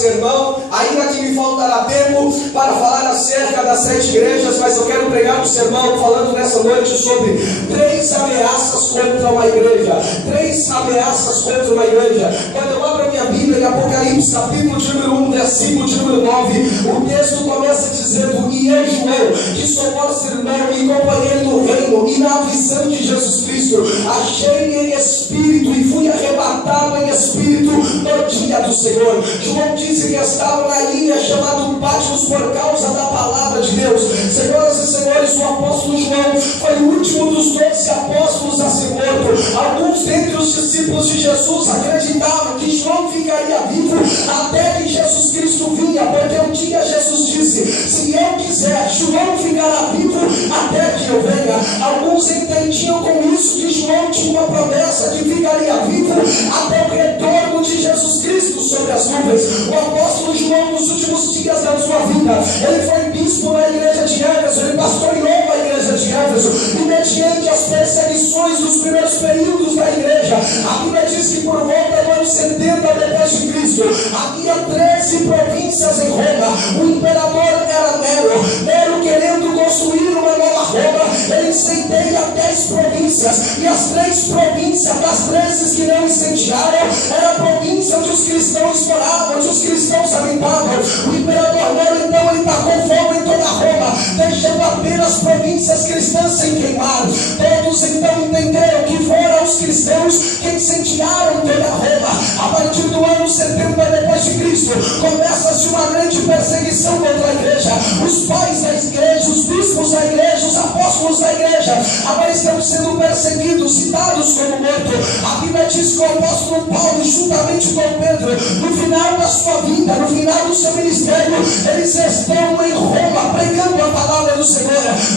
sermão, ainda que me faltará tempo para falar acerca das 7 igrejas, mas eu quero pregar um sermão falando nessa noite sobre 3 ameaças contra uma igreja. 3 ameaças contra uma igreja. Quando eu abro a minha Bíblia em Apocalipse, capítulo de número 1, versículo de número 9, o texto começa dizendo: e eu, João, que sou vosso irmão e companheiro do reino, e na visão de Jesus Cristo, achei em espírito e fui arrebatado em espírito no dia do Senhor. João disse que estava na ilha chamada Patmos por causa da palavra de Deus. Senhoras e senhores, o apóstolo João foi o último dos 12 apóstolos a ser morto. Alguns dentre os discípulos de Jesus acreditavam que João ficaria vivo até que Jesus Cristo vinha, porque um dia Jesus disse: se eu quiser, João ficará vivo até que eu venha. Alguns entendiam com isso que João tinha uma promessa que ficaria vivo até o retorno de Jesus Cristo sobre as nuvens. O apóstolo João, nos últimos dias da sua vida, ele foi bispo na igreja de Éfeso, ele pastoreou a igreja de Éfeso, e mediante as perseguições dos primeiros períodos da igreja, a Bíblia diz que por volta do ano 70 depois de Cristo, havia 13 províncias em Roma. O imperador era Nero. Nero, querendo construir uma nova Roma, ele incendeia 10 províncias, e as 3 províncias das 13 que não incendiaram era a província onde os cristãos moravam, onde os cristãos habitavam. O imperador Nero, então, ele tacou fogo em toda Roma, deixando apenas províncias cristãs sem queimar. Todos então entenderam que foram os cristãos que incendiaram toda Roma. A partir do ano 70 depois de Cristo, começa-se uma grande perseguição contra a igreja. Os pais da igreja, os bispos da igreja, os apóstolos da igreja, agora estão sendo perseguidos, citados como mortos. A Bíblia diz que o apóstolo Paulo, juntamente com Pedro, no final da sua vida, no final do seu ministério, eles estão em Roma pregando a palavra do Senhor.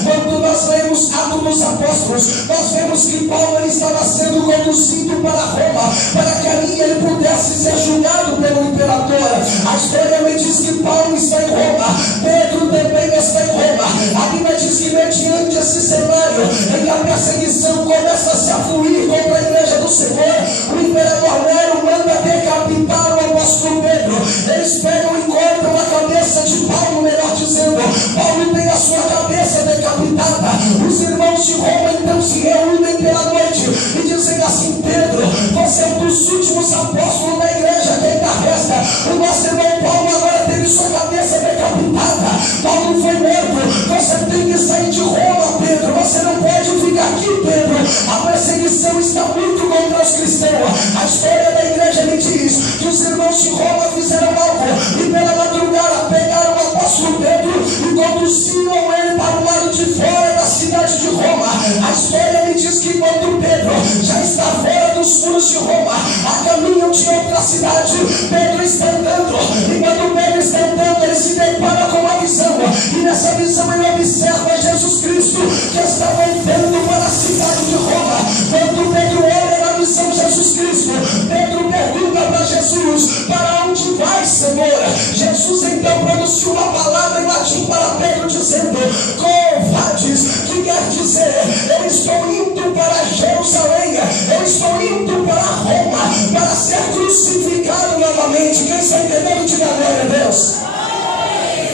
Quando nós lemos Atos dos Apóstolos, nós vemos que Paulo ele estava sendo conduzido para Roma, para que ali ele pudesse ser julgado pelo imperador. A história me diz que Paulo está em Roma, Pedro também está em Roma. A Bíblia diz que mediante esse cenário, em que a perseguição começa a se afluir contra a igreja do Senhor, o imperador Nero manda decapitar o apóstolo Pedro. Eles pegam e cortam a cabeça de Paulo, melhor dizendo, Paulo tem a sua cabeça decapitada. Os irmãos de Roma então se reúnem pela noite e dizem assim: Pedro, você é um dos últimos apóstolos da igreja que ainda resta. O nosso irmão Paulo agora teve sua cabeça decapitada. Paulo foi morto. Você tem que sair de Roma, Pedro. Você não pode ficar aqui, Pedro. A perseguição está muito contra os cristãos. A história da igreja me diz que os irmãos de Roma fizeram algo e pela madrugada pegaram o apóstolo Pedro e conduziram ele para o lado de fora da cidade de Roma. A história me diz que quando Pedro já está fora dos muros de Roma, a caminho de outra cidade, Pedro está andando, e quando Pedro está andando, ele se depara com uma visão, e nessa visão ele observa Jesus Cristo que está voltando para a cidade de Roma. Quando Pedro olha na visão Jesus Cristo, Pedro pergunta para Jesus: para onde vai, Senhor? Jesus então pronunciou uma palavra em latim para Pedro dizendo: covardes, que quer dizer, eu estou indo para Jerusalém, eu estou indo para Roma para ser crucificado novamente. Quem está entendendo, diga glória a Deus.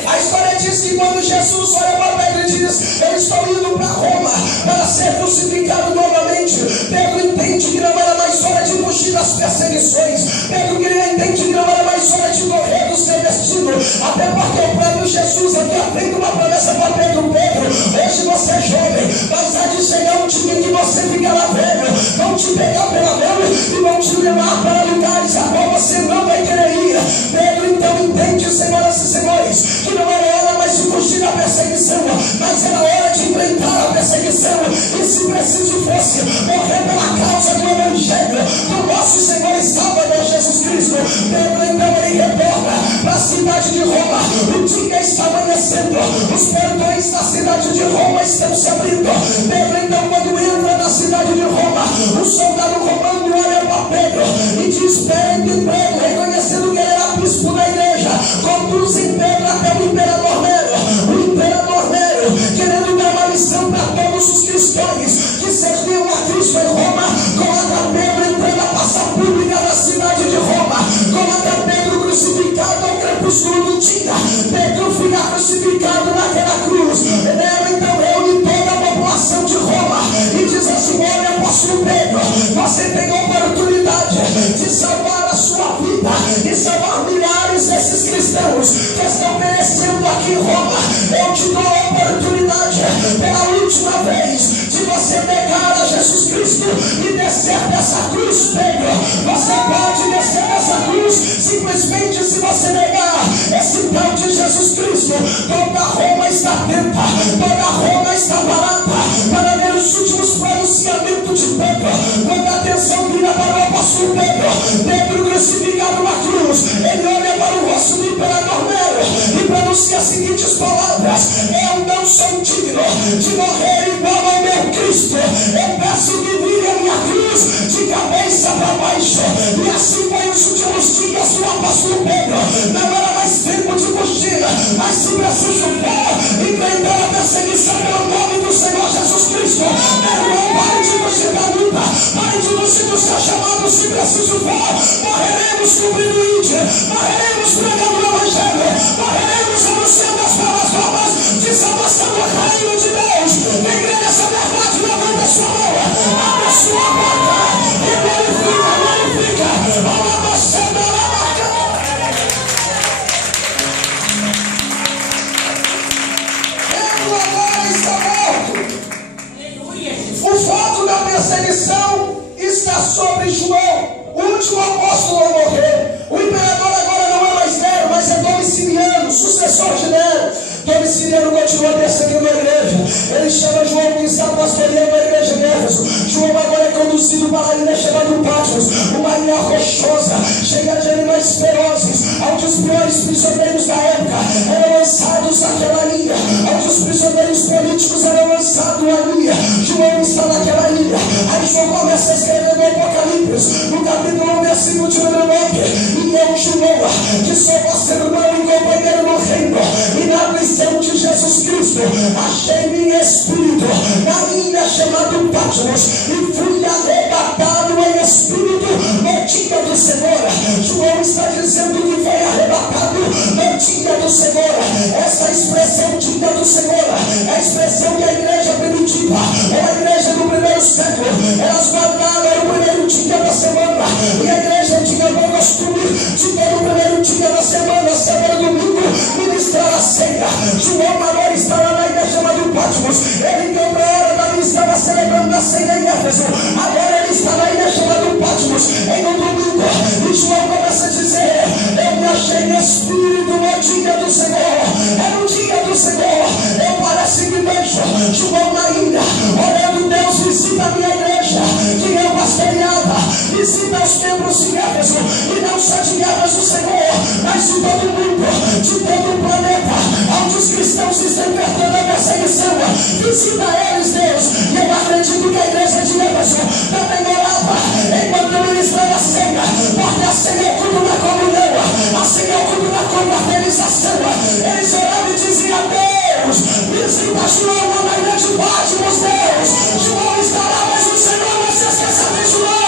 A história diz que quando Jesus olha para Pedro e diz: eu estou indo para Roma para ser crucificado novamente, Pedro entende que não era mais hora de fugir das perseguições. Pedro entende que não era mais hora de morrer do seu destino, até porque o próprio Jesus havia feito uma promessa para Pedro: Pedro, hoje você é jovem, mas há de chegar um dia em que você ficará velho. Vão te pegar pela mão e vão te levar para lugares a qual você não vai querer ir. Pedro então entende, senhoras e senhores, que não era hora mais de fugir da perseguição, mas era hora de enfrentar a perseguição, e se preciso fosse morrer pela causa do Evangelho do nosso Senhor e Salvador Jesus Cristo. Pedro então ele retorna para a cidade de Roma. O dia está amanhecendo, os portões da cidade de Roma estão se abrindo. Pedro então, quando entra na cidade de Roma, o soldado romano olha para Pedro e diz: Pedro, reconhecendo que ele era bispo da igreja, conduzem Pedro até o imperador Nero. O imperador Nero, querendo dar uma lição para todos os cristãos que serviam a Cristo em Roma, coloca Pedro entrando a passar pública na cidade de Roma, coloca Pedro crucificado ao última vez de você negar a Jesus Cristo e descer dessa cruz, Pedro. Você pode descer dessa cruz simplesmente se você negar esse tal de Jesus Cristo. Toda Roma está atenta, toda Roma está barata para ver os últimos pronunciamentos de Pedro. Quando a atenção vira para o apóstolo Pedro, Pedro crucificado na cruz, ele olha para o rosto do imperador Nero e pronuncia as seguintes palavras: eu não sou digno de morrer igual ao meu Cristo. Eu peço que vire a minha cruz de cabeça para baixo. E assim foi os últimos dias do apóstolo Pedro. Não era mais tempo de fugir, mas se preciso for enfrentar a perseguição pelo nome do Senhor Jesus Cristo. Meu irmão, pare de fugir da luta, pare de fugir do seu chamado. Se preciso for, morreremos cumprindo o ID, morreremos pregando o Evangelho, morreremos anunciando as palavras novas de salvação do reino de Deus. Quem crê nessa verdade, levanta a sua mão, abre a sua boca e glorifica, glorifica. Pedro agora está morto. O fato da perseguição está sobre João, o último apóstolo a morrer. O imperador agora não é mais Nero, mas é Domiciano, sucessor de Nero. Domiciano continua perseguindo a igreja. Ele chama João, que está pastoreando a igreja de Éfeso. João agora é conduzido para a ilha chamada Patmos, uma ilha rochosa, cheia de animais ferozes, onde os piores prisioneiros da época eram lançados naquela ilha, onde os prisioneiros políticos eram lançados ali. João está naquela ilha. Aí João começa a escrever no Apocalipse, no capítulo 1, versículo de número 9. E eu, João, que sou vosso irmão e companheiro no reino e na aflição de Jesus Cristo, achei-me em espírito na ilha chamada Patmos e fui arrebatado em espírito no dia do Senhor. João está dizendo que foi arrebatado no dia do Senhor. Essa expressão dia do Senhor é a expressão que a igreja primitiva, ou a igreja do primeiro século, elas guardaram o primeiro dia da semana. E a igreja tinha bom costume de ter o primeiro dia da semana, sábado e domingo, ministrar a ceia. João agora está lá na ilha chamada Patmos. Ele então na hora da missa estava celebrando a ceia em Éfeso. Agora ele está na ilha chamada Patmos, em um domingo. E João começa a dizer: eu me achei em espírito no dia do Senhor. É no dia do Senhor. Eu parece que vejo João na ilha, orando: Deus, visita a minha igreja, que eu pastoreava, visita os membros de Éfeso, e não só de Éfeso, Senhor, mas de todo o mundo, de todo o planeta, onde os cristãos estão enfrentando a perseguição. Visita eles, Deus. E eu acredito que a igreja de Éfeso também orava enquanto eu ministrava a ceia, porque a ceia é o culto da comunhão, a ceia é o culto da confraternização. Eles oravam e diziam: Deus, visita João na ilha de Patmos, Deus. João está lá, mas o Senhor não se esqueça de João.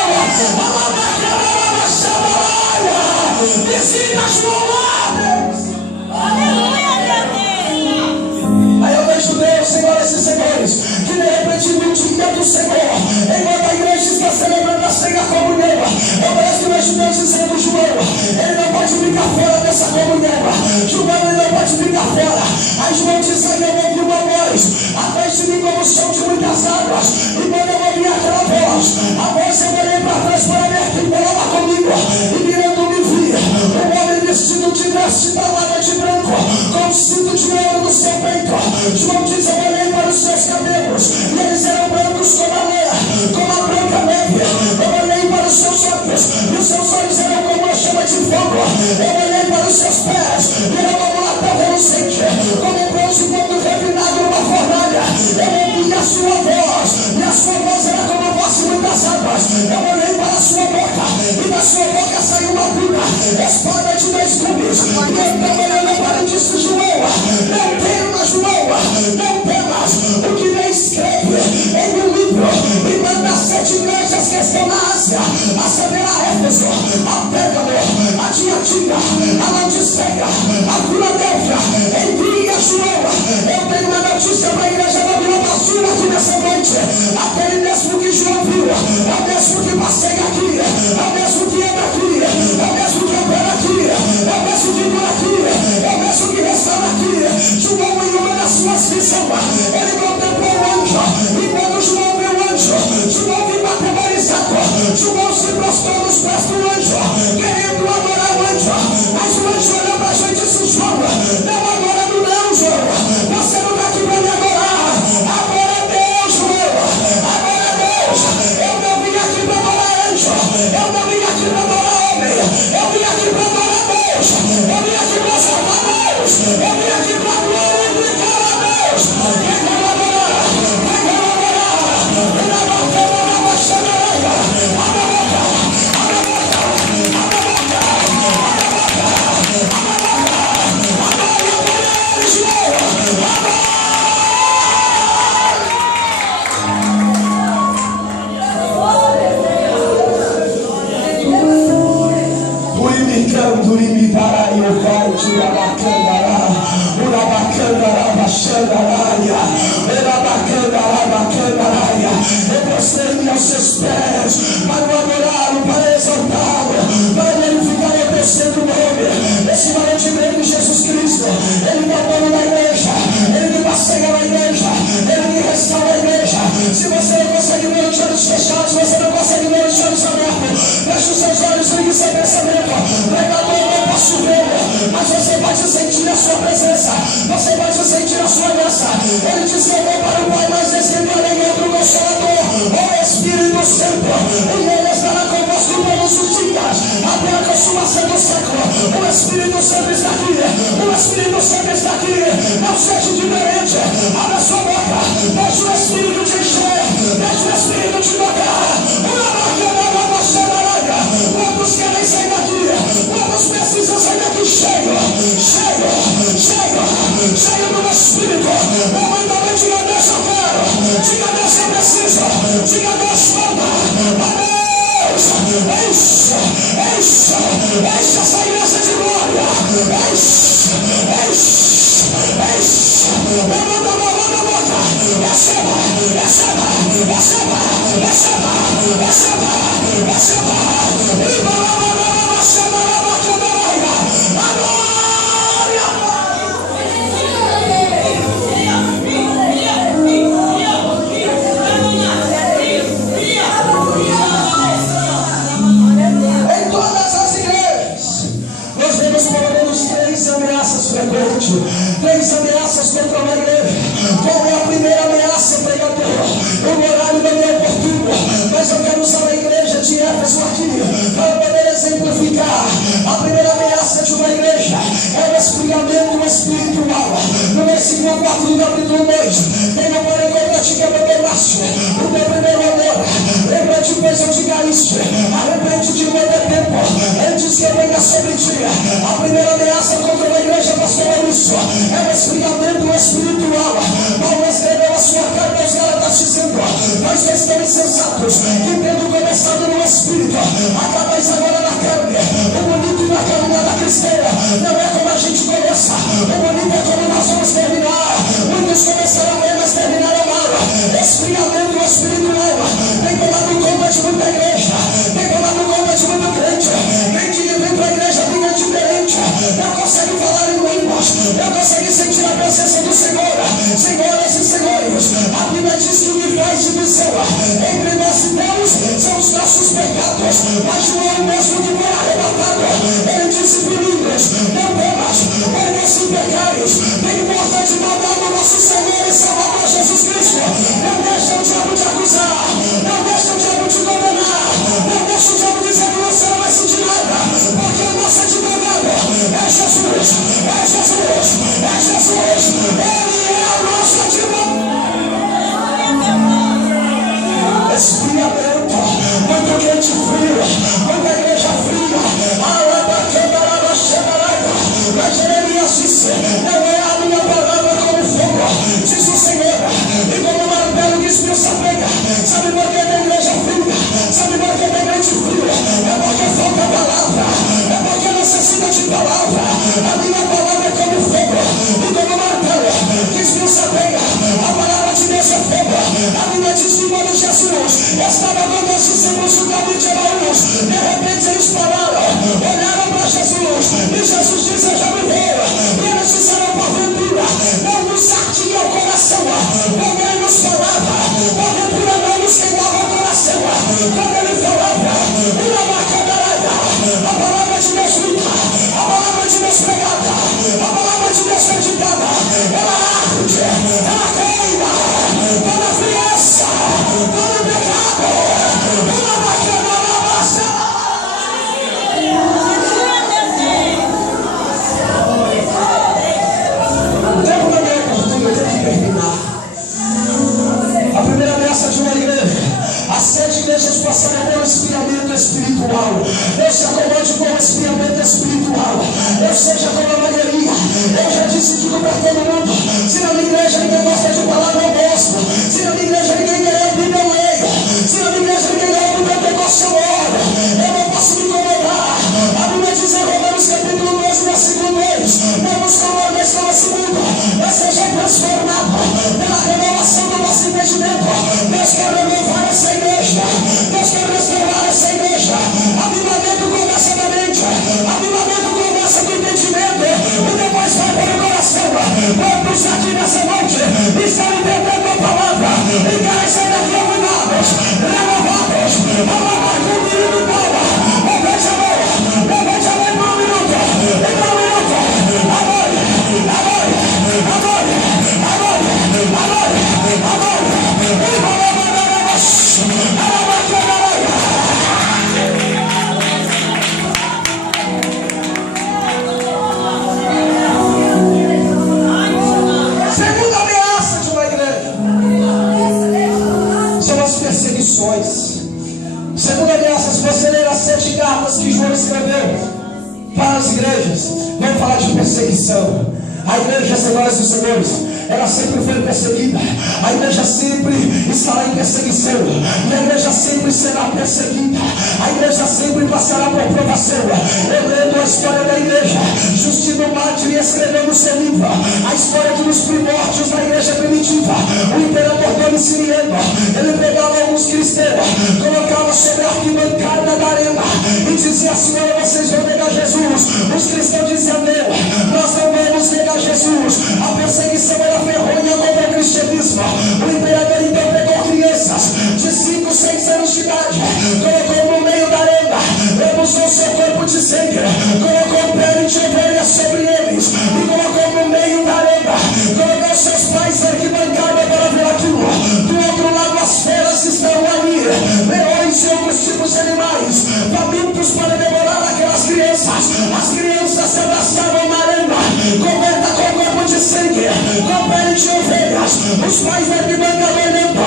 Visita João lá, Deus. Aleluia, Deus. Aí eu vejo Deus, senhoras e senhores, que de repente no dia do Senhor, enquanto a igreja está celebrando a ceia comunhão, eu parece que vejo Deus dizendo: João, ele não pode ficar fora dessa comunhão. João, ele não pode ficar fora. Aí João diz: aí eu ouvi uma voz atrás de mim como o som de muitas águas. E quando eu ouvi aquela voz, a voz, eu olhei para trás para ver quem falava comigo. E mirando me vi um homem vestido de veste talada de branco, com um cinto de ouro no seu peito. João diz: eu olhei para os seus cabelos, e eles eram brancos como a lã, como a branca neve. Eu olhei para os seus olhos, e os seus olhos eram como uma chama de fogo. Eu olhei para os seus pés, e eram como latão reluzente, como bronze quando refinado numa fornalha. Eu ouvi a sua voz, e a sua voz era como a voz de muitas águas. Eu olhei para a sua boca, e da sua boca saiu uma dura espada de 2 gumes. E então olhando para ele disse: João, não temas, João, não temas. O que vem escreve em um livro e manda 7 igrejas que estão na Ásia, a saber, a Éfeso, a Pérgamo, a Tiatira, a Laodiceia, a Filadélfia. Envia, João. Eu tenho uma notícia para a igreja da Vila Basura aqui nessa noite. Aquele mesmo que João viu, é o mesmo que passeia aqui, é o mesmo que entra aqui, é o mesmo que opera aqui, é o mesmo que mora aqui, é o mesmo que restaura aqui. João, em uma das suas visões, pés, para o adorá-lo, para exaltá-lo, para glorificar o teu santo nome. Esse valente grande Jesus Cristo, Ele dá dono da igreja, Ele me passeia na igreja, Ele me restaura a igreja. Se você não consegue ver os olhos fechados, você não consegue ver os olhos abertos, feche os seus olhos, ligue seu pensamento. Pregador, eu não posso ver, mas você pode sentir a sua presença, você pode sentir a sua graça. Ele diz que eu vou para o Pai, mas enviarei outro Consolador, o Espírito Santo, e Ele estará convosco todos os dias, até a consumação do século. O Espírito Santo está aqui, o Espírito Santo está aqui. Não seja diferente, abra sua boca, deixa o Espírito te encher, deixa o Espírito te tocar. Quantos querem sair daqui? Quantos precisam sair daqui cheio do Espírito? Momento, diga Deus, eu quero, diga Deus, eu preciso, diga Deus, falta, Deus, enche essa igreja de glória, enche, levanta a boca, receba, e três ameaças contra uma igreja. Qual é a primeira ameaça, pregador? O horário não é oportuno, mas eu quero usar a igreja de Éfeso aqui para poder exemplificar. A primeira ameaça de uma igreja é o esfriamento espiritual. No versículo 4 do capítulo 2, tenho porém contra ti que abandonaste o teu primeiro amor. Lembra-te, pois eu te caíste, arrepende-te de muito tempo antes que eu venha sobre ti. A primeira ameaça contra uma igreja, pastor Maurício, é o esfriamento espiritual. Paulo escreveu a sua carta aos Gálatas dizendo: nós não estamos insensatos, que tendo começado no espírito, acabais agora na carne. O bonito da caminhada cristã não é como a gente começa, o bonito é como nós vamos terminar. Muitos começaram bem, mas terminaram mal. Esfriamento espiritual tem tomado conta de muita igreja, tem tomado conta de muito crente. Crente que vem para a igreja fica diferente, não consegue falar em línguas, não consegue sentir a presença do Senhor. Senhoras e senhores, a Bíblia diz que o que faz divisão entre nós e Deus são os nossos pecados, mas João mesmo que foi arrebatado, ele disse: filhinhos, não temas, porque se pecares, tem importante mandar o nosso Senhor e Salvador Jesus Cristo. Não deixa o diabo te acusar, não deixa o diabo te condenar, não deixa o diabo dizer que você não vai sentir nada, porque o nosso advogado é Jesus, é Jesus, é Jesus, Ele é o nosso advogado. Esfriamento, muito crente frio, muita igreja fria. Mas Jeremias disse: não é a minha palavra como fogo, diz o Senhor, e como martelo que esmiuça a pega. Sabe por que a igreja fria? Sabe por que a igreja fria? É porque falta palavra, é porque necessita de palavra. A minha palavra é como fogo, e como martelo que esmiuça a pega. A palavra de Deus é fogo. A Bíblia diz que quando Jesus estava com os discípulos no caminho de Emaús, de repente eles pararam, olharam para Jesus, e Jesus disse: eu já me vou. E eles disseram: porventura não nos ardia o coração quando ele nos falava, porventura não nos queimava o coração quando ele falava. Uma macadarada, a palavra de Deus limpa, a palavra de Deus pregada, a palavra de Deus meditada, ela arde, ela queima toda a frieza, todo o pecado. Uma macadarada. A primeira ameaça de uma igreja: as 7 igrejas passaram pelo esfriamento espiritual. Deus se acomode com o esfriamento espiritual. Deus seja como a maioria. Eu já disse que não é todo mundo. Se na minha igreja ninguém gosta de palavra, eu gosto. Se na minha igreja ninguém quer a Bíblia, eu leio. Se na minha igreja ninguém quer o Pentecostes, eu oro. Eu não posso me incomodar. A Bíblia diz em Romanos capítulo 12, versículo 2: não nos conformeis com esse mundo, mas seja transformado pela renovação do nosso entendimento. Deus quer renovar essa igreja. perseguições. Segunda ameaça, se você ler as 7 cartas que João escreveu para as igrejas, vamos falar de perseguição. A igreja, senhoras e senhores, ela sempre foi perseguida. A igreja sempre estará em perseguição. E a igreja sempre será perseguida. A igreja sempre passará por provação. Eu lendo a história da igreja, Justino Mártir escreveu no seu livro a história dos primórdios da igreja primitiva. O imperador Domiciliano, ele pegava alguns cristãos, colocava sobre a arquibancada da arena e dizia: Senhor, vocês vão negar Jesus. Os cristãos diziam: não, nós não vamos negar Jesus. A perseguição era ferronha contra o cristianismo. O imperador então pegou crianças de 5, 6 anos de idade, colocou no meio da arena, rebusou seu corpo de sangue, colocou pele de ovelha sobre eles e colocou no meio da arena, colocou seus pais na arquibancada para ver aquilo. Do outro lado as feras estão ali, leões e outros tipos de animais, famintos para devorar aquelas crianças. As crianças se abraçavam na arena, coberta com corpo de sangue, com pele de ovelhas. Os pais da arquibancada olhando,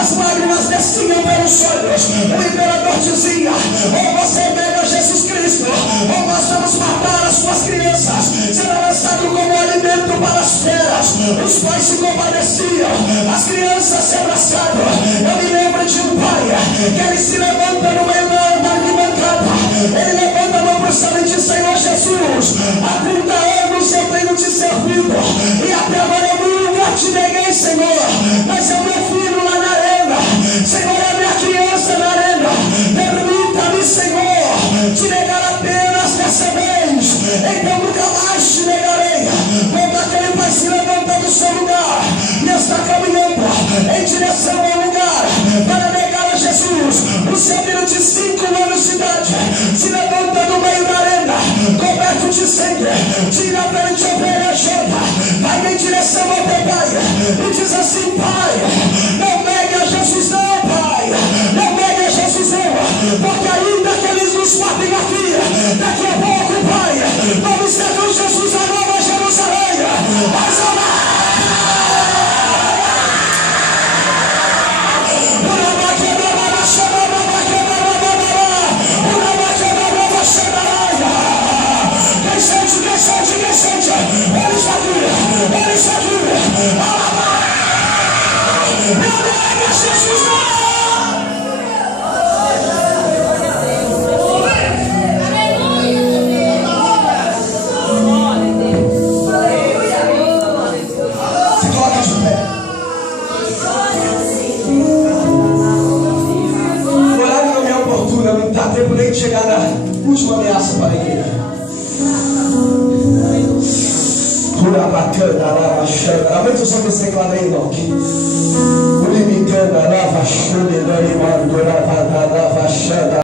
as lágrimas desciam pelos olhos. O imperador dizia: ou você nega Jesus Cristo, ou nós vamos matar as suas crianças, será lançado como alimento para as feras. Os pais se compadeciam, as crianças se abraçaram. Eu me lembro de um pai que ele se levanta no meio da arquibancada, ele levanta a mão para o céu e diz: Senhor Jesus, há 30 anos eu tenho te servido e até agora eu nunca te neguei, Senhor, mas é o meu filho lá na arena, Senhor, é a minha criança na arena, permita-me, Senhor, te negar apenas dessa vez, então nunca mais te negarei. Quando aquele pai se levanta do seu lugar e está caminhando em direção ao lugar para negar a Jesus, o seu filho de 5 anos de idade se levanta no meio da arena, coberto de sangue, tira a pele de ovelha, vai em direção ao teu pai e diz assim: Pai, não negue a Jesus não, Pai, não negue a Jesus não, porque ainda que eles nos matem aqui, daqui a pouco, Pai, vamos ser com Jesus a Nova Jerusalém. Mas ele está aqui, não nega Jesus não. Se coloca de pé. O horário não é oportuno, não dá tempo nem de chegar na última ameaça para a igreja. Aumenta o som desse teclado aí, Enoque.